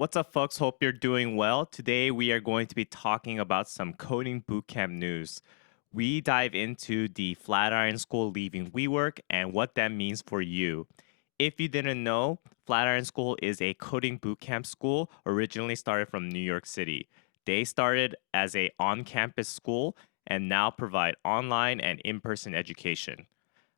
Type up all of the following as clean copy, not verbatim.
What's up, folks? Hope you're doing well. Today, we are going to be talking about some coding bootcamp news. We dive into the Flatiron School leaving WeWork and what that means for you. If you didn't know, Flatiron School is a coding bootcamp school originally started from New York City. They started as a on-campus school and now provide online and in-person education.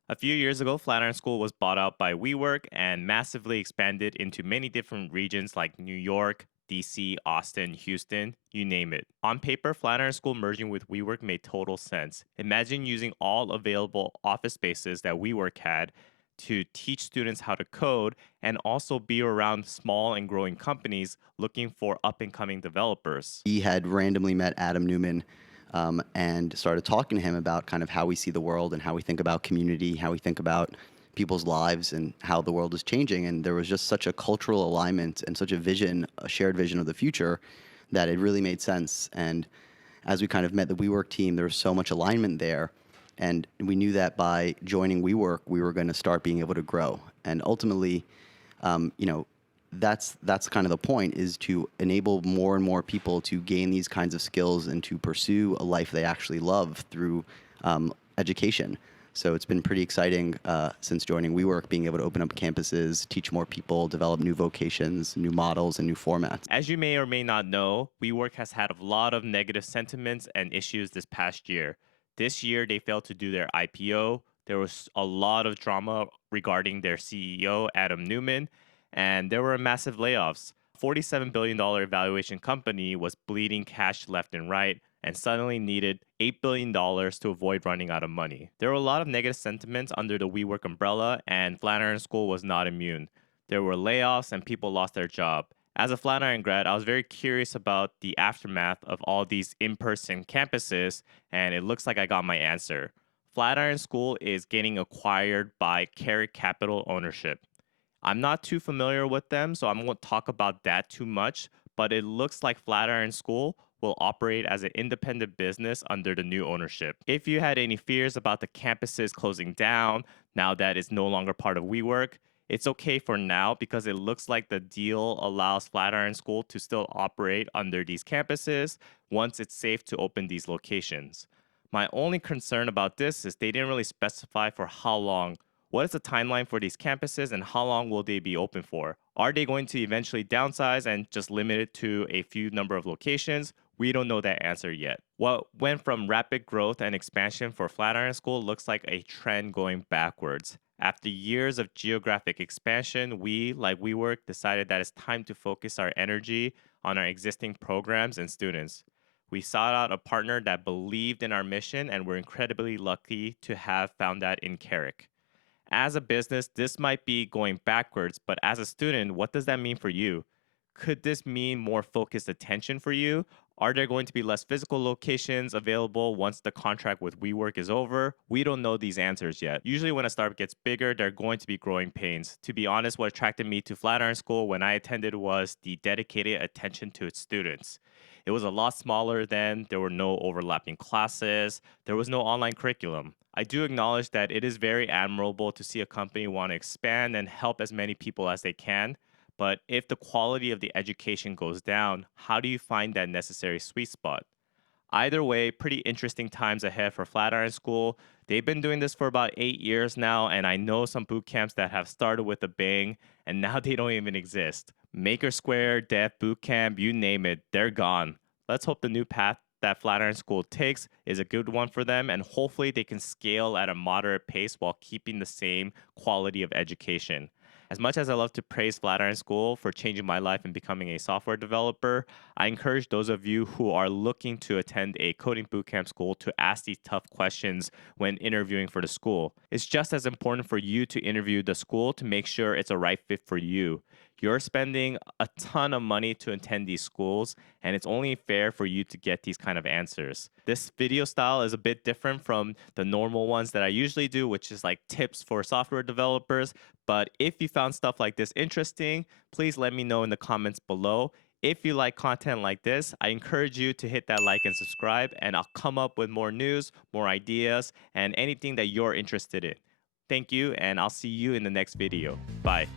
A few years ago, Flatiron School was bought out by WeWork and massively expanded into many different regions like New York, DC, Austin, Houston, you name it. On paper, Flatiron School merging with WeWork made total sense. Imagine using all available office spaces that WeWork had to teach students how to code and also be around small and growing companies looking for up and coming developers. We had randomly met Adam Newman and started talking to him about kind of how we see the world and how we think about community, how we think about people's lives and how the world is changing. And there was just such a cultural alignment and such a vision, a shared vision of the future, that it really made sense. And as we kind of met the WeWork team, there was so much alignment there. And we knew that by joining WeWork, we were going to start being able to grow. And ultimately, you know, that's kind of the point, is to enable more and more people to gain these kinds of skills and to pursue a life they actually love through education. So it's been pretty exciting since joining WeWork, being able to open up campuses, teach more people, develop new vocations, new models, and new formats. As you may or may not know, WeWork has had a lot of negative sentiments and issues this past year. This year, they failed to do their IPO. There was a lot of drama regarding their CEO, Adam Newman, and there were massive layoffs. $47 billion valuation company was bleeding cash left and right and suddenly needed $8 billion to avoid running out of money. There were a lot of negative sentiments under the WeWork umbrella, and Flatiron School was not immune. There were layoffs and people lost their job. As a Flatiron grad, I was very curious about the aftermath of all these in-person campuses, and it looks like I got my answer. Flatiron School is getting acquired by Carrot Capital Ownership. I'm not too familiar with them, so I won't talk about that too much, but it looks like Flatiron School will operate as an independent business under the new ownership. If you had any fears about the campuses closing down now that it's no longer part of WeWork, it's okay for now because it looks like the deal allows Flatiron School to still operate under these campuses once it's safe to open these locations. My only concern about this is they didn't really specify for how long. What is the timeline for these campuses and how long will they be open for? Are they going to eventually downsize and just limit it to a few number of locations? We don't know that answer yet. What went from rapid growth and expansion for Flatiron School looks like a trend going backwards. After years of geographic expansion, we, like WeWork, decided that it's time to focus our energy on our existing programs and students. We sought out a partner that believed in our mission, and we're incredibly lucky to have found that in Carrick. As a business, this might be going backwards, but as a student, what does that mean for you? Could this mean more focused attention for you? Are there going to be less physical locations available once the contract with WeWork is over? We don't know these answers yet. Usually when a startup gets bigger, there are going to be growing pains. To be honest, what attracted me to Flatiron School when I attended was the dedicated attention to its students. It was a lot smaller then, there were no overlapping classes, there was no online curriculum. I do acknowledge that it is very admirable to see a company want to expand and help as many people as they can. But if the quality of the education goes down, how do you find that necessary sweet spot? Either way, pretty interesting times ahead for Flatiron School. They've been doing this for about 8 years now, and I know some boot camps that have started with a bang, and now they don't even exist. Maker Square, Dev Bootcamp, you name it, they're gone. Let's hope the new path that Flatiron School takes is a good one for them, and hopefully they can scale at a moderate pace while keeping the same quality of education. As much as I love to praise Flatiron School for changing my life and becoming a software developer, I encourage those of you who are looking to attend a coding bootcamp school to ask these tough questions when interviewing for the school. It's just as important for you to interview the school to make sure it's a right fit for you. You're spending a ton of money to attend these schools, and it's only fair for you to get these kind of answers. This video style is a bit different from the normal ones that I usually do, which is like tips for software developers. But if you found stuff like this interesting, please let me know in the comments below. If you like content like this, I encourage you to hit that like and subscribe, and I'll come up with more news, more ideas, and anything that you're interested in. Thank you, and I'll see you in the next video. Bye.